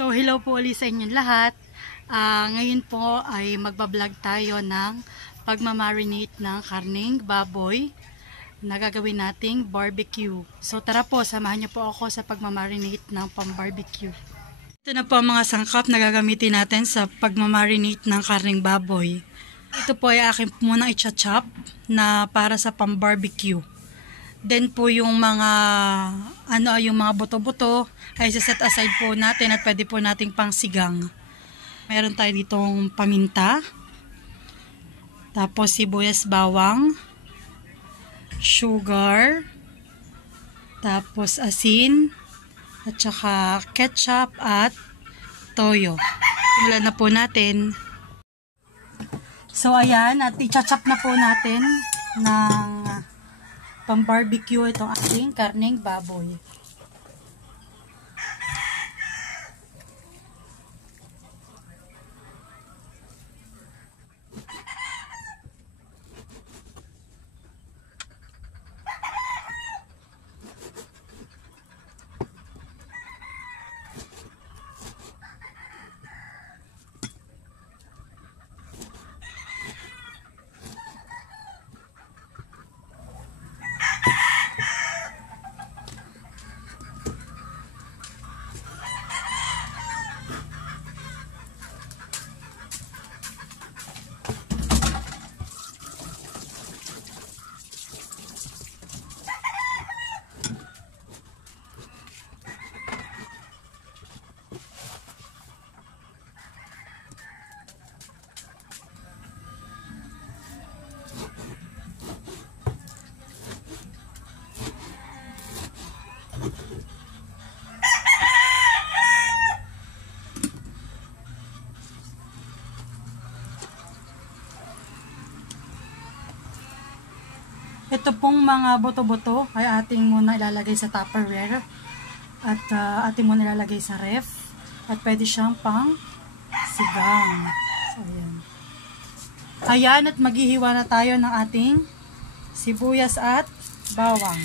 So, hello po ulit sa inyong lahat. Ngayon po ay magbablog tayo ng pagmamarinate ng karning baboy na gagawin nating barbecue. So, tara po, samahan niyo po ako sa pagmamarinate ng pang-barbecue. Ito na po ang mga sangkap na gagamitin natin sa pagmamarinate ng karning baboy. Ito po ay akin munang i-chop na para sa pang-barbecue. Then po yung mga yung mga buto-buto ay set aside po natin at pwede po nating pangsigang. Meron tayo ditong paminta, tapos sibuyas bawang, sugar, tapos asin, at saka ketchup at toyo. Simulan na po natin. So ayan, at i-chop na po natin ng pang-barbecue itong ating karneng baboy. Ito pong mga buto-buto ay ating muna ilalagay sa Tupperware at ating muna ilalagay sa ref at pwede siyang pang sigang. So, ayan. Ayan, at maghihiwa na tayo ng ating sibuyas at bawang.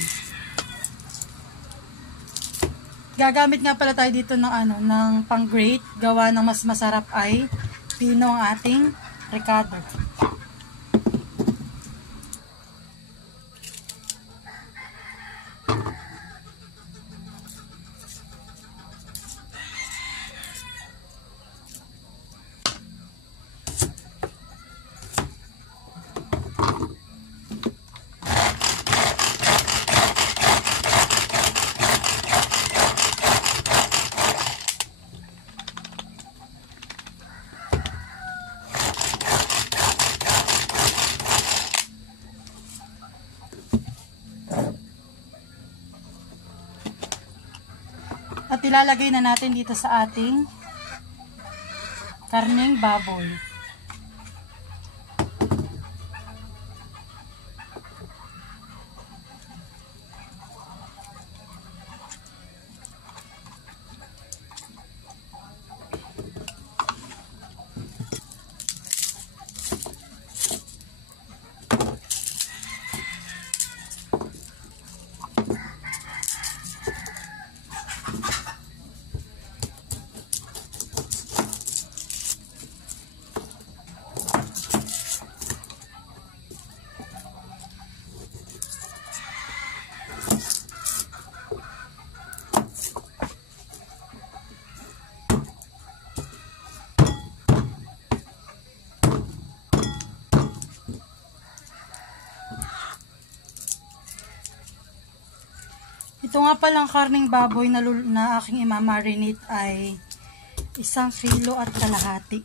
Gagamit nga pala tayo dito ng ng pang-grate, gawa ng mas masarap ay pino ang ating rekado. At ilalagay na natin dito sa ating karneng baboy. Ito nga palang karneng baboy na aking imamarinate ay 1 kilo at kalahati.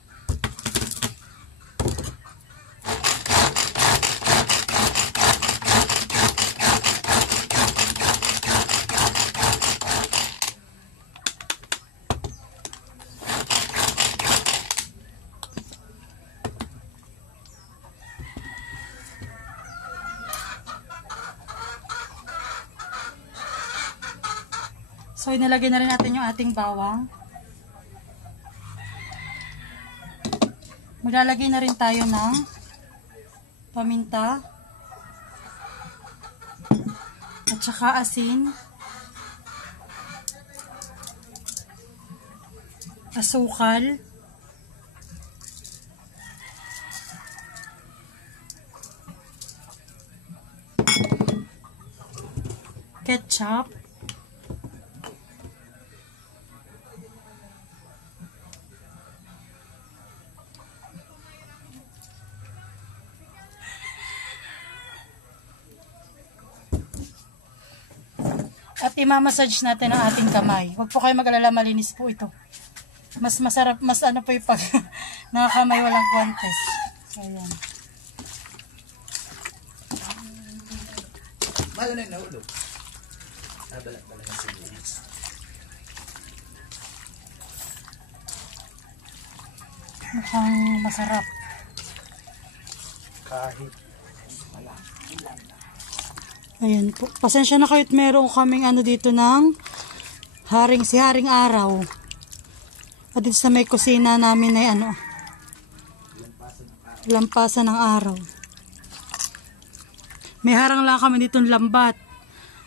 So, inilagay na rin natin yung ating bawang. Maglalagay na rin tayo ng paminta at saka asin asukal, ketchup, at imamassage natin ang ating kamay. Huwag po kayo mag-alala, malinis po ito. Mas masarap, mas ano po yung pag nakakamay walang guantes. So, ayan. Malo na yung nahulog. Balat-balat na sibuyas. Mukhang masarap. Kahit wala. Ayan po. Pasensya na kayo at meron kaming ano dito ng haring araw. At dito sa may kusina namin ay ano, lampasan ng araw. May harang lang kami dito ng lambat.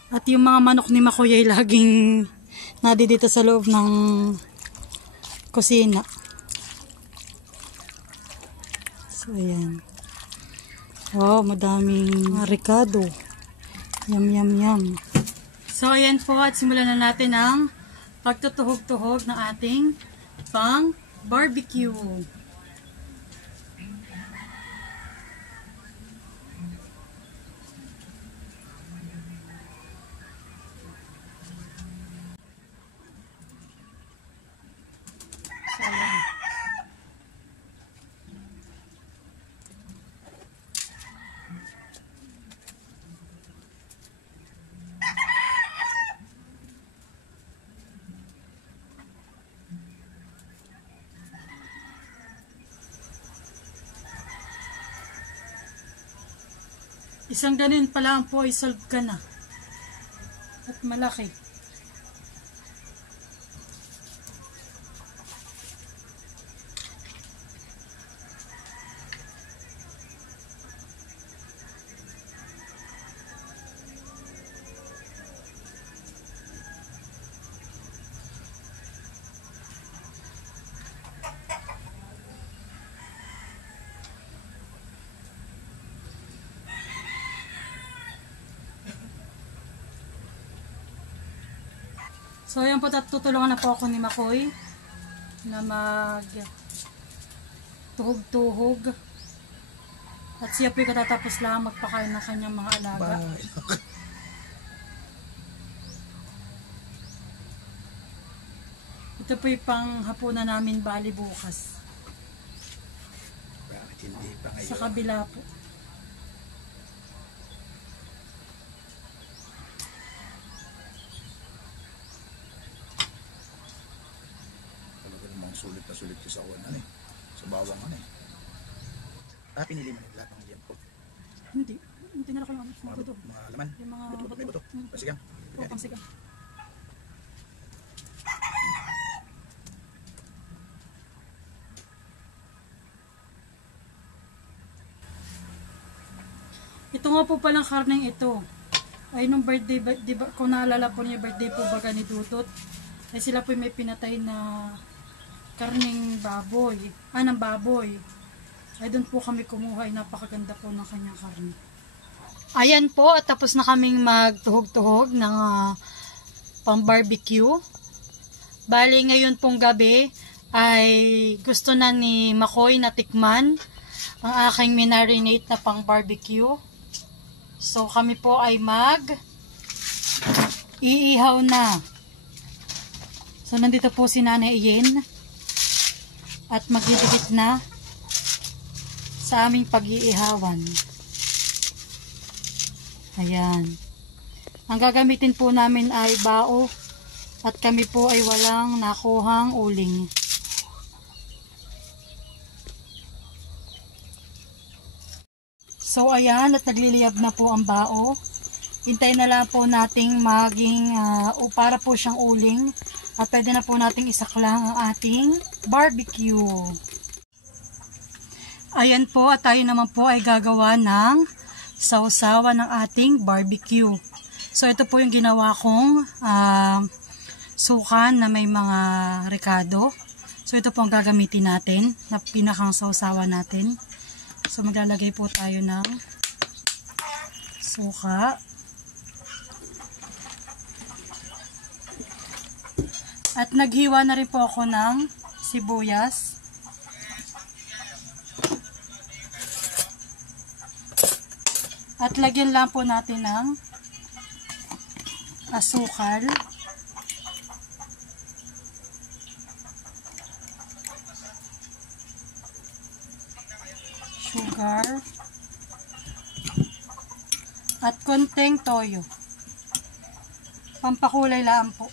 At yung mga manok ni Makoy ay laging nadi dito sa loob ng kusina. So ayan. Wow, madaming ricado. Yum, yum, yum. So, ayan po at simulan na natin ang pagtutuhog-tuhog ng ating pang barbecue. So, ayan. Isang ganun pa lang po ay solve ka na. At malaki. So, ayan po, tutulungan na po ako ni Makoy na mag tuhog-tuhog. At siya po yung katatapos lang magpakain ng kanyang mga alaga. Ito po yung panghapunan namin bali bukas. Bakit hindi pa ngayon? Sa kabila po. Sulit na sulit ko sa uwan sa bawang pinili mo na lahat ng liyan po. Hindi na ako yung mga buto. Mga laman? Yung mga buto. May buto? Pasigang? Oo, pangsigang. Ito nga po palang karneng ito ay nung birthday, diba, kung naalala po niya birthday po baga ni Dudut, ay sila po may pinatay na karning baboy, ng baboy. Ay doon po kami kumuha, ay napakaganda po ng kanyang karne. Ayan po, at tapos na kaming magtuhog-tuhog ng pang barbecue. Bali ngayon pong gabi ay gusto na ni Makoy na tikman ang aking minarinate na pang barbecue. So kami po ay iihaw na. So nandito po si Nanay Iyen at magdidikit na sa aming pag-iihawan. Ayan. Ang gagamitin po namin ay bao at kami po ay walang nakuhang uling. So ayan, at nagliliyab na po ang bao. Hintayin na lang po nating maging para po siyang uling. At pwede na po nating isaklang ang ating barbecue. Ayan po, at tayo naman po ay gagawa ng sausawan ng ating barbecue. So ito po yung ginawa kong sukan na may mga ricado. So ito po ang gagamitin natin na pinakang sausawan natin. So maglalagay po tayo ng suka. At naghiwa na rin po ako ng sibuyas. At lagyan lang po natin ng asukal. Sugar. At konting toyo. Pampakulay lang po.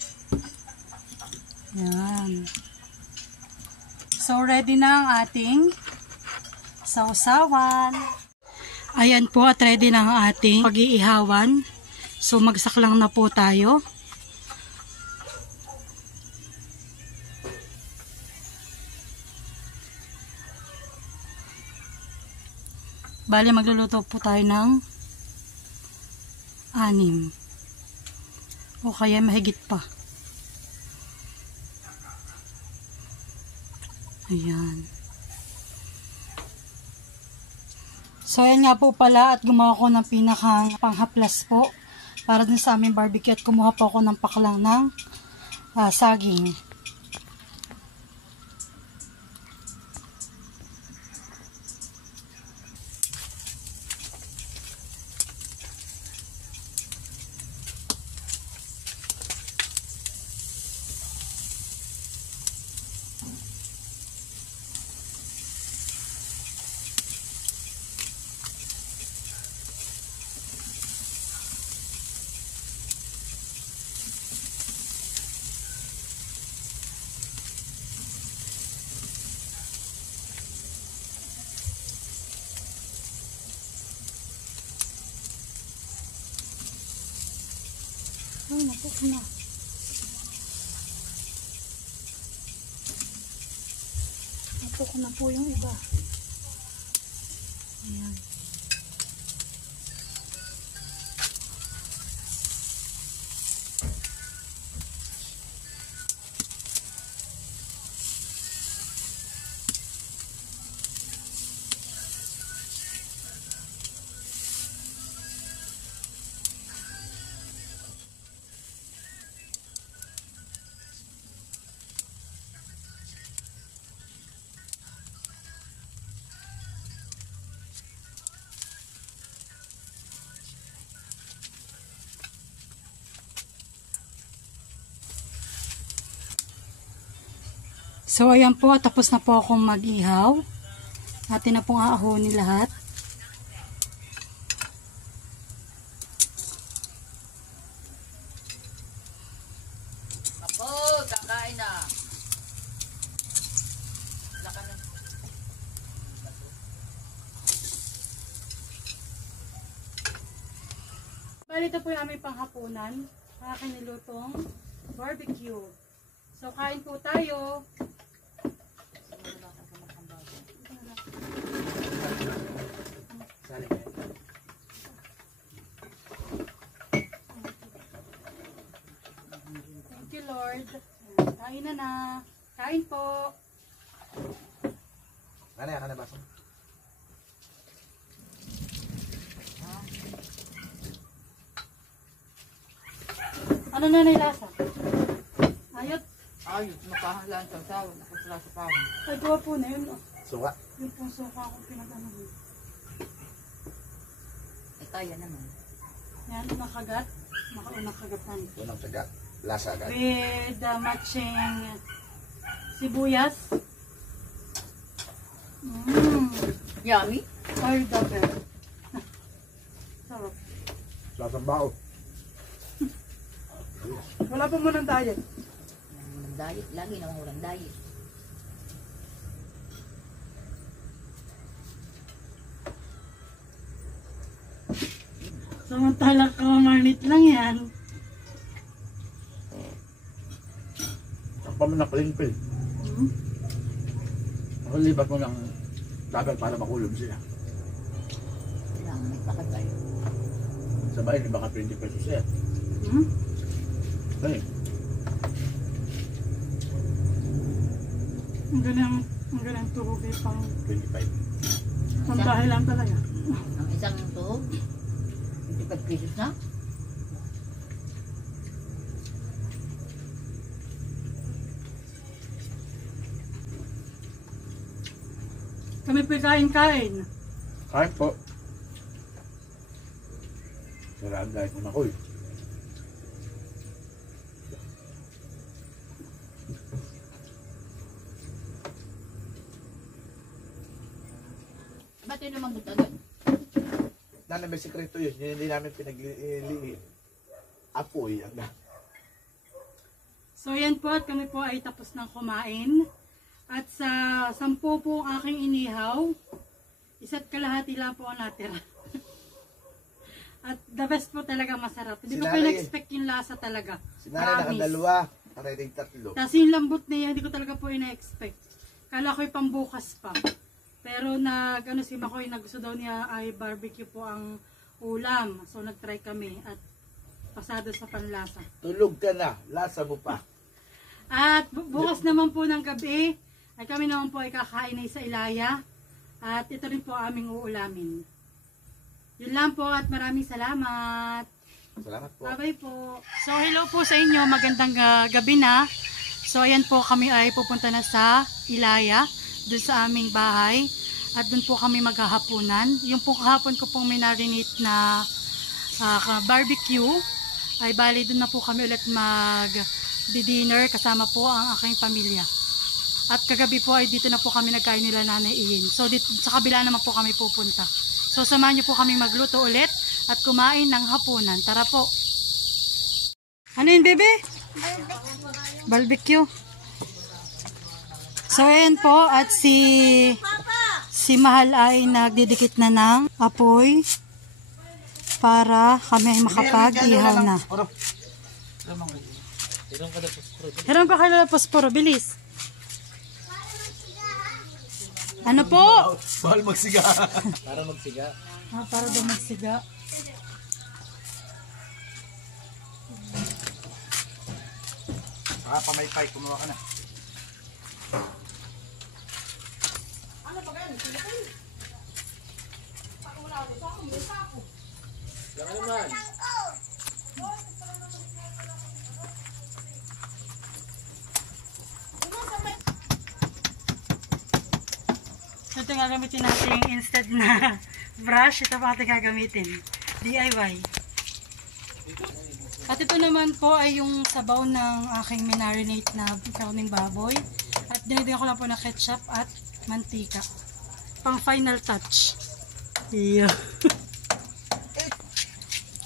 Yan. So, ready na ang ating sausawan. Ayan po, at ready na ang ating pag-iihawan. So, magsaklang na po tayo. Bale, magluluto po tayo ng 6. O kaya mahigit pa. Ayan. So, ayan nga po pala at gumawa ko ng pinakang panghaplas po para din sa aming barbecue at kumuha po ako ng paklang ng saging. Ay, napok na. Napok na po yung iba. Ayan. So, ayan po, tapos na po akong mag-ihaw. Atin na pong aahonin lahat. Ako, kakain na. Laka na. Bali, ito po yung aming panghapunan. Aking nilutong barbecue. So, kain po tayo. Thank you, Lord. Kain na. Kain po. Ano yan? Ano ba? Ano na nailasa? Ayot. Ayos, makahalaan sa sawa, nakasala sa pawang. Ay, gawa po na yun. Suka. Yung pong suka akong pinag-ano. Eh, kaya naman. Yan, unang kagat. Unang kagatan. Unang taga. Lasa agad. With matching sibuyas. Yummy. Or double. Sarap. Lasang bao. Wala pa mo ng diet. Walang diet. Lagi naman walang diet. Samantalang kamarnit lang yan. Takpa mo na pilin-pil. Libat mo ng dagat para makulog sila. Kailangan may pakatay. Sa bahay, di baka 20 pesos yan. Ay. Ang ganang tuhog ay pang 25. bahay lang talaga. Ang isang tuhog, 25 pesos na. Kami po kain-kain. Kain po. Saraan dahil mo na ko eh. Ba't yun naman butagan? May sekreto yun. Yun hindi namin pinagliliin. Apoy. So yan po at kami po ay tapos ng kumain. At sa 10 po ang aking inihaw, 1.5 lang po ang natira. At the best po talaga masarap. Hindi ko po in-expect yung lasa talaga. Sinanay nakadalawa. Narinig 3. Tapos yung lambot niya, hindi ko talaga po ina-expect. Kala ko'y pambukas pa. Pero si Makoy, gusto daw niya ay barbecue po ang ulam. So nag-try kami at pasado sa panlasa. Tulog ka na. Lasa mo pa. At bukas naman po ng gabi, ay kami naman po ay kakain ay sa Ilaya. At ito rin po aming uulamin. Yun lang po at maraming salamat. Salamat po. Bye-bye po. So hello po sa inyo, magandang gabi na. So ayan po kami ay pupunta na sa Ilaya, dun sa aming bahay. At dun po kami maghahapunan. Yung po kahapon ko pong minarinate na barbecue, ay bali dun na po kami ulit mag-dinner kasama po ang aking pamilya. At kagabi po ay dito na po kami nagkain nila Nanay Iin. So dito, sa kabila naman po kami pupunta. So samahan niyo po kami magluto ulit at kumain ng hapunan. Tara po. Ano yun, bebe? Barbecue. So ayan po at si Mahal ay nagdidikit na ng apoy para kami ay makapag-ihaw na. Hiram ka kayo posporo, bilis. Ano po? Bahal magsiga. Para magsiga. Para daw magsiga. Pamaypay, kumuha ka na. Ano ba ganyan? Saka naman. Ito nga gamitin natin instead na brush. Ito pa ating gagamitin. DIY. At ito naman po ay yung sabaw ng aking minarinate na karning baboy. At dinigyan ko lang po na ketchup at mantika. Pang final touch. Yeah.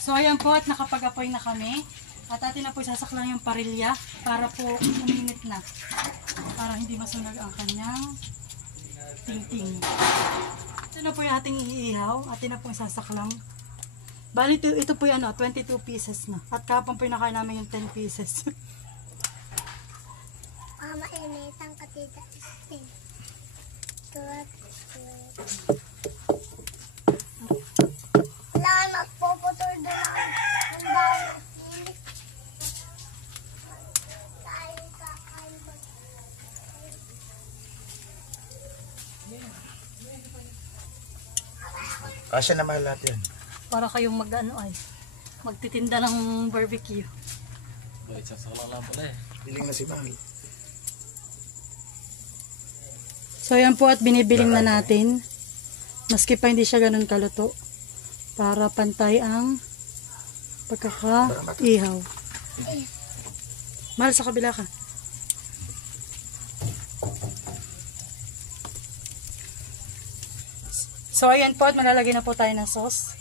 So ayan po at nakapag-apoy na kami. At atin na po isasaklang yung parilya para po uminit na. Para hindi masunog ang kanyang ting-ting. Ito na po yung ating iihaw. Atin na po isasaklang. Bali ito po yung 22 pieces na. At kapang po yung nakain namin yung 10 pieces. Mainit ang katita. Kailangan magpuputol doon ang bawang pilis. Tayo kakain ba? Kasya naman lahat yan. Para kayong magtitinda ng barbecue. Bait sa sala lang pala eh. Piling na si Mahal. So yan po at binibiling na natin. Maski pa hindi siya ganun kaluto. Para pantay ang pagkaka-ihaw. Mahal, sa kabila ka. So ayan po at malalagay na po tayo ng sauce.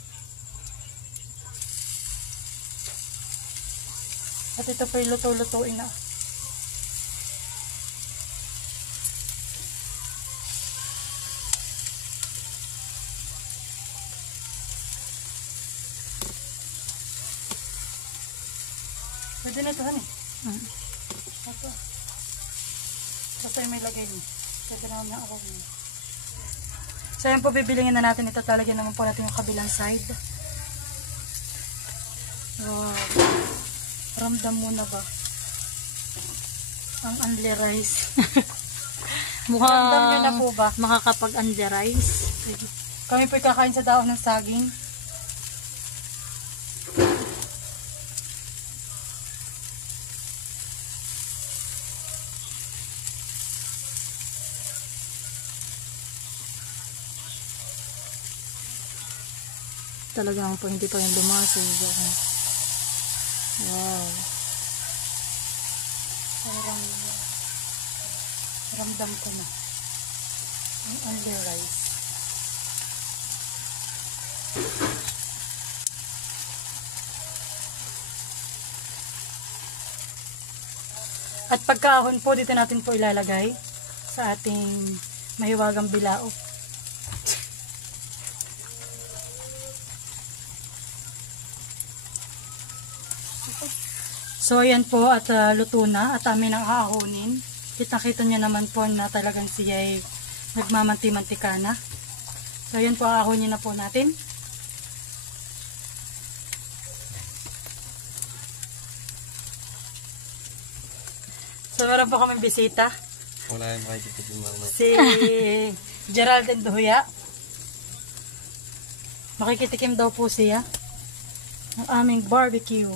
At ito po yung luto-lutuin na. Pwede na ito, honey. Ito. Basta yung may lagay niya. Pwede na naman ako niya. So yan po, bibilingin na natin ito. Talagyan naman po natin yung kabilang side. Wow. Ramdam mo na ba ang unli rice? Ramdam niyo na po ba? Makakapag-under eyes. Kami po'y kakain sa daon ng saging. Talagang po hindi pa yung lumasig. Wow. Parang ramdam ko na ang under eyes. At pagkaahon po, dito natin po ilalagay sa ating mahiwagang bilao. So, ayan po at luto na at amin ang aahonin. Kita-kita niya naman po na talagang siya ay nagmamanti-mantika na. So, ayan po, aahonin na po natin. So, meron po kami bisita. Wala yung makikita yung mamay. Si Geraldine Duhuya. Makikitikim daw po siya ng aming barbecue.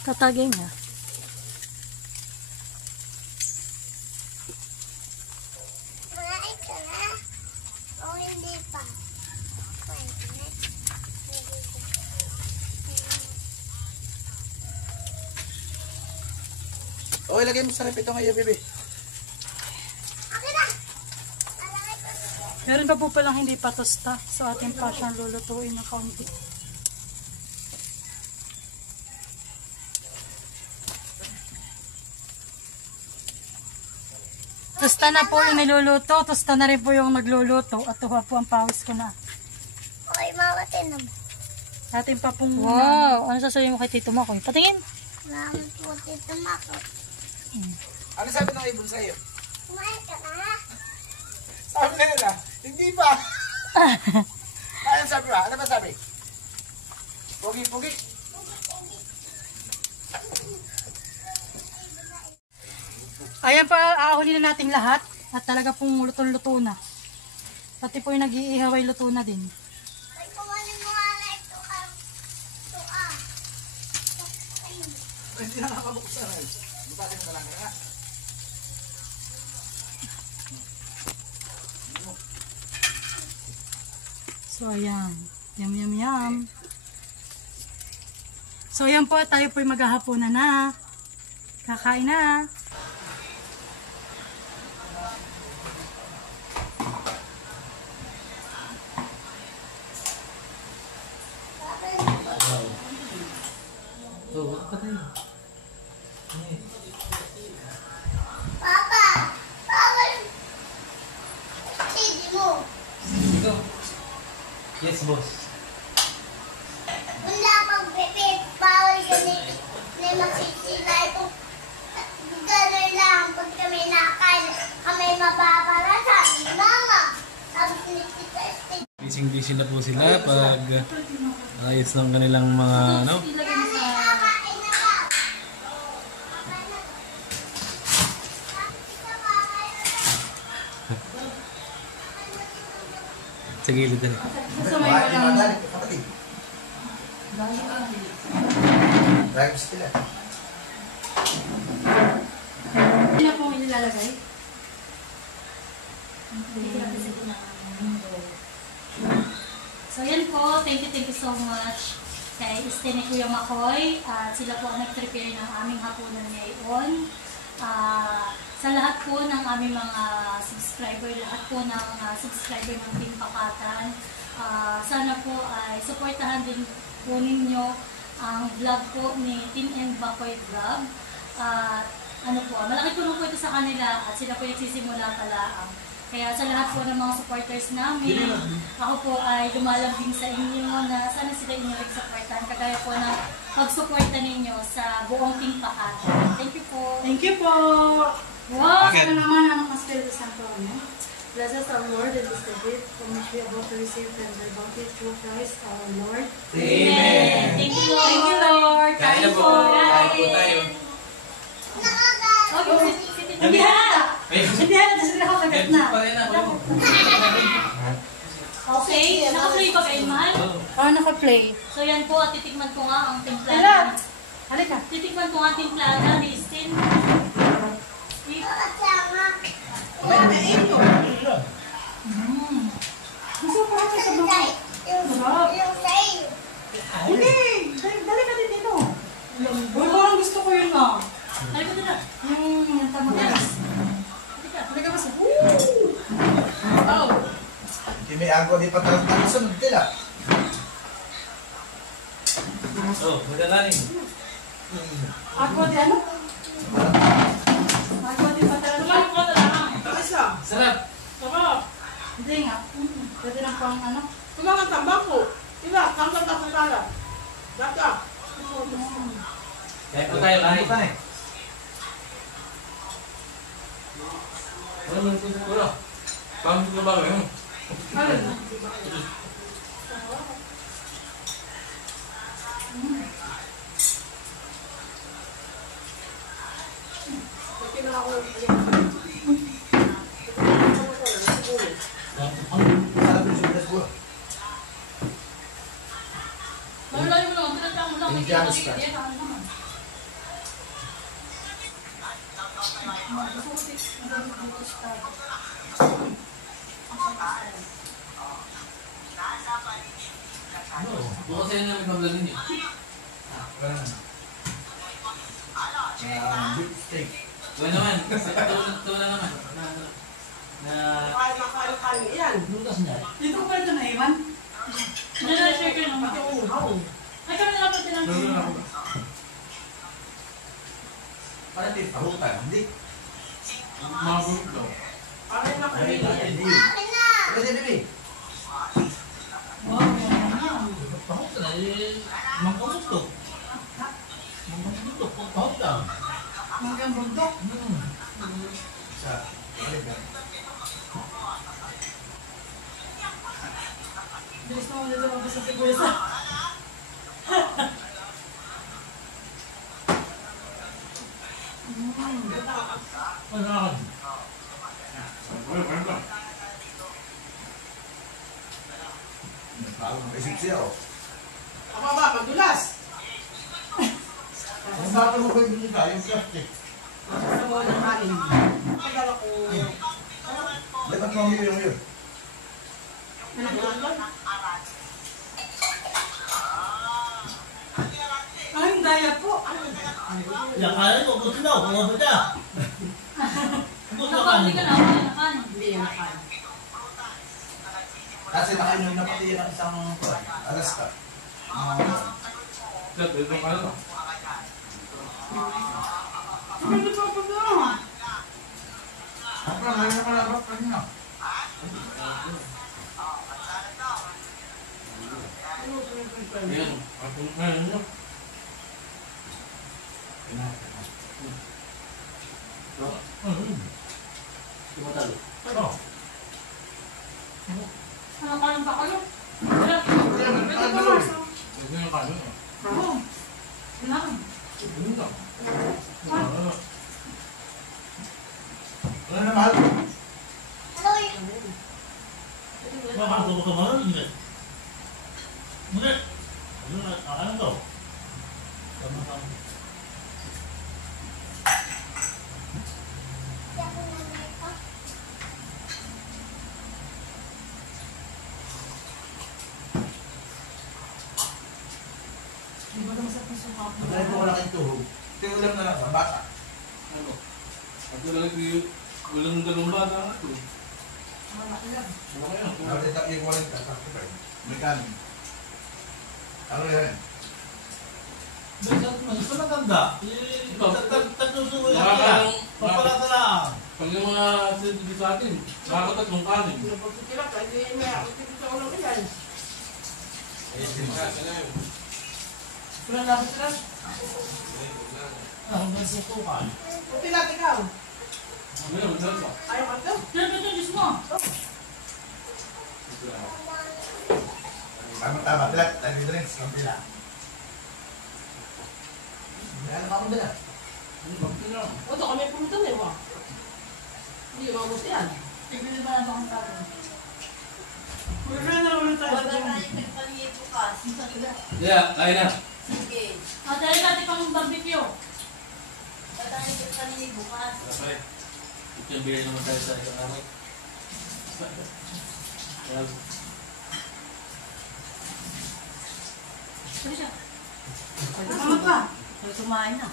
Tatagay nga. Kumain ka na? O hindi pa? Kumain ka na? O, ilagay mo sa rep ito ngayon, bebe. Okay na! Meron pa po palang hindi pa tosta. So ating pa siyang lulutuin ng kaunti. Tosta na po yung niluluto. Tosta na rin po yung nagluluto. At tuwa po ang pawis ko na. Okay, makatin na ba? Ating pa pong Wow! Ano sasabihin mo kay Tito Makoy? Patingin! Salamat po, Tito Mako. Ano sabi ng ibon sa'yo? Kumain ka na? Sabi na nila, hindi pa. Ano sabi ba? Ano ba sabi? Pogi-pogi. Ayan pa, aahunin na natin lahat. At talaga pong lutong-luto na. Pati po yung nag-iihaw ay luto na din. Ay, kumain mo nga na ito ka. Ito ah. Hindi na nakabuksan. Bukasin mo lang nga. So, ayan. Yum, yum, yum. So, ayan po. Tayo po'y maghahaponan na. Kakain na. Papa! Bawal! Hindi mo. Yes, boss. Wala pang bibit. Bawal ganit. Hindi magsisila ito. Gano'n lang. Pag kami nakain, kami mababara. Sabi ni Mama. Sabi ni Tita Esther. Busy na po sila pag ayos ng kanilang mga ano. Kakain na ba? Sa gilid na. Kumain mo na kapatid. Dahil sila. Hindi na pong inilalagay. So, yan po. Thank you so much kay Esther Kuya Makoy. At sila po ang nag-prepare ng aming hapunan ngayon. Sa lahat po ng aming mga subscriber, lahat po ng subscriber ng Team Pakatan, sana po ay supportahan din po ninyo ang vlog po ni Team and Bakoy Vlog. Ano po, malaki tulong po ito sa kanila at sila po nagsisimula pala. Kaya sa lahat po ng mga supporters namin, ako po ay lumalambing sa inyo na sana sila inyo rin-supportan. Kagaya po ng pag-suporta ninyo sa buong Team Pakatan. Thank you po. Thank you po. Wow, sana naman ang Espiritu Santo. Bless us our Lord and this the gift from which we are about to receive from the bounty through Christ our Lord. Amen. Thank you, Lord. Thank you, Lord. Kain na po. Kain. tayo. Okay, hindi halata. Hindi halata sila nakakagat na. Okay, naka-play ba kayo, mahal? Naka-play. So yan po, at titikman ko nga ang timpla. Hala! Halika. Titikman ko nga ang timpla na listin. Gusto ko rin sa mga. Yung sa'yo. Hindi! Dali ka din dito. Uy, parang gusto ko yun ah. Ay, ko na. Yung tama ka. Halika ba sa... Hindi may agaw di pa talagang sunod nila. Oh, magdalanin. Ako di ano? Ako di patalan. Tumayo ko na lang. Sarap. Hindi nga. Pwede lang pang ano. Kaya po tayo, kain. Ano man ito siguro? Pang ko ba yun? Sarap yung sudas po. Malalayo mo lang, tinatang mo lang. Yung jams ka. Bukas sa'yo namin pablanin eh. Beef steak. Tuwa naman. Tuwa na naman. Dito ko pala ito naiwan. Hindi na share ko naman. Ay, kami na lang tinatang. Parang di pahutan, hindi. Mabulok daw. Ay, hindi. Pwede din eh. Pahutan eh. Mangkulot to. Mangkulot to. Pahutan. Hanggang bundok. Sa aligan. Bilis naman dito mabasa sa sibuyas. Masarap. Bagong isip siya oh. Madulas. Ang bata mo ko yung yung plastic. Sa mga ng kanin. Kaya ko. Dapat mo yung yun. Ay, daya po. Yang kanan ko gusto daw. Kung ano ba? Nakauwi ka na, wala na kanin. Hindi yung kanin. Kasi nakainom na pati ng isang alas ka. Ito ka na. Hindi pa pa ba? Ako lang, ngayon ka na kanina. Ayan. Ako na nyo. Tumatalo. Ano kanin pa kayo? Wala. Huwag nyo kanin. Wala. Wala na mahal. Hello, Bakit ito ka mahal? Hindi. Hindi. Ano na? Ano to? Tama-tama. Di ba masarap yung suka po? Dahil po wala kayong tuhog. Tingnan ulam na lang sa bata. Ano? At walang dalawang bata nga ito. Wala lang. Ano kaya? Dapat ito yung walang tatapos. May kanin. Ano yan? Mas maganda. Tatlusuhin lang Nakaka- yan. Papalata lang. Pag yung mga sinasabi sa atin, nakakatatlong kanin. Pagkikilap, hindi may ako sa ulang ilan. Wala lang sila. Ang gansi ko ka. Puti natin ikaw. Meron, meron pa. Ayaw ka ito. Ito, Diyos mo. Tama-tama. Black. Tayo drinks. Kampi lang. Kaya naman ako dala. O, ito kami pumunta na yun. Hindi, maubos yan. Tignan ba na ba kung tapos? Wala na ulit tayo. Wala na yung nagpaligid bukas. Yeah, kaya na. Sige. Dali natin pang barbecue. Wala na yung nagpaligid bukas. Okay. Ito yung bigay naman tayo sa isang araw. Well, Dali siya. Ano pa? May kumain na.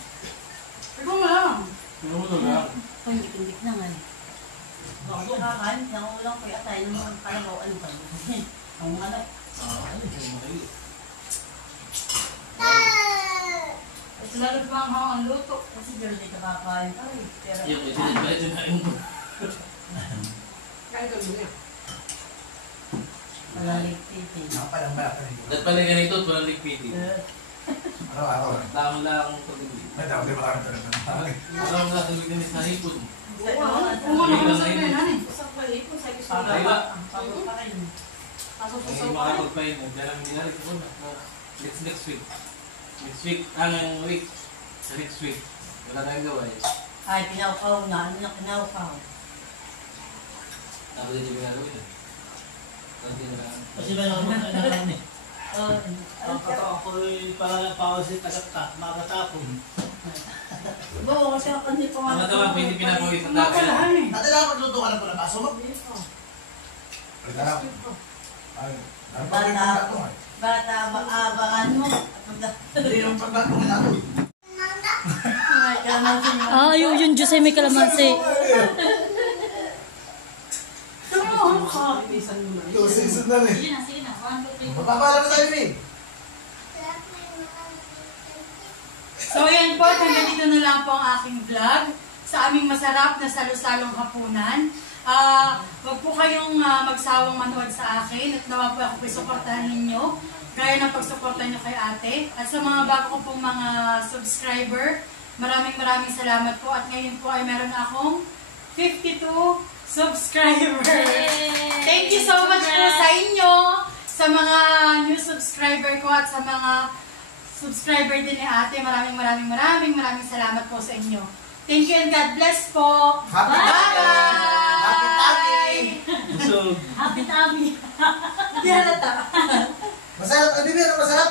Ikaw mo lang. sino mo to lang? Pandik-indik na nga eh. Nakakain, nangulang ko yata yung mga kalagaw, ano ba? Ang mga anak. Ano yung mahali? At lalo pa ang luto. Kasi dyan hindi nakakain pa eh. Pero, Yung ito din pala ito na yung... Kaya kami niya. wala ligpiti. Nakapalang ba ka rin? Dahil pala ganito, at walang ligpiti. Araw-araw. Tama lang akong pag-ibig. May tao, di ba kami talaga? Alam mo natin liganis na hipon. Kung ano sa akin, nani? Usap ba rin po sa gusto Ay, na. ba? Ang pagod pa rin. Hindi makapagpahinag. Dahil ang ginari ko na. Next week. Next week, ang week. Sa next week. Wala tayong gawa eh. Ay, pinaukaw na. Ano na pinaukaw? Tapos hindi ginagawin eh. Kasi na lang. Kasi ba naman nakaraan eh. Ang Ako'y pausit agad makatapon. Oo, kasi ako hindi pa Ang natawa po hindi pinapawis ang Mga tapos. palahan eh. Dati lang magluto ka na po ng baso mo? Ay, ano pa rin pagkato nga? bata, abaan mo. Hindi yung pagkato nga nato. Ay, kalamansin mo. Ah, yung juice ay may kalamansi. Inisan mo na. Ito, season na eh. Sige na, sige na. 1, 2, 3. Mapapala na tayo, Min. So yan po, hanggang dito na lang po ang aking vlog sa aming masarap na salo-salong hapunan. Huwag po kayong magsawang manood sa akin at nawa po ako pisuportahan ninyo gaya ng pagsuportahan nyo kay ate. At sa mga bago ko pong mga subscriber, maraming salamat po at ngayon po ay meron akong 52 subscribers. Thank you so much po sa inyo, sa mga new subscriber ko at sa mga subscriber din ni ate. Maraming salamat po sa inyo. Thank you and God bless po. Happy Bye! Happy Happy! So, Happy tummy. Hindi halata. Masarap, ang bibir, masarap.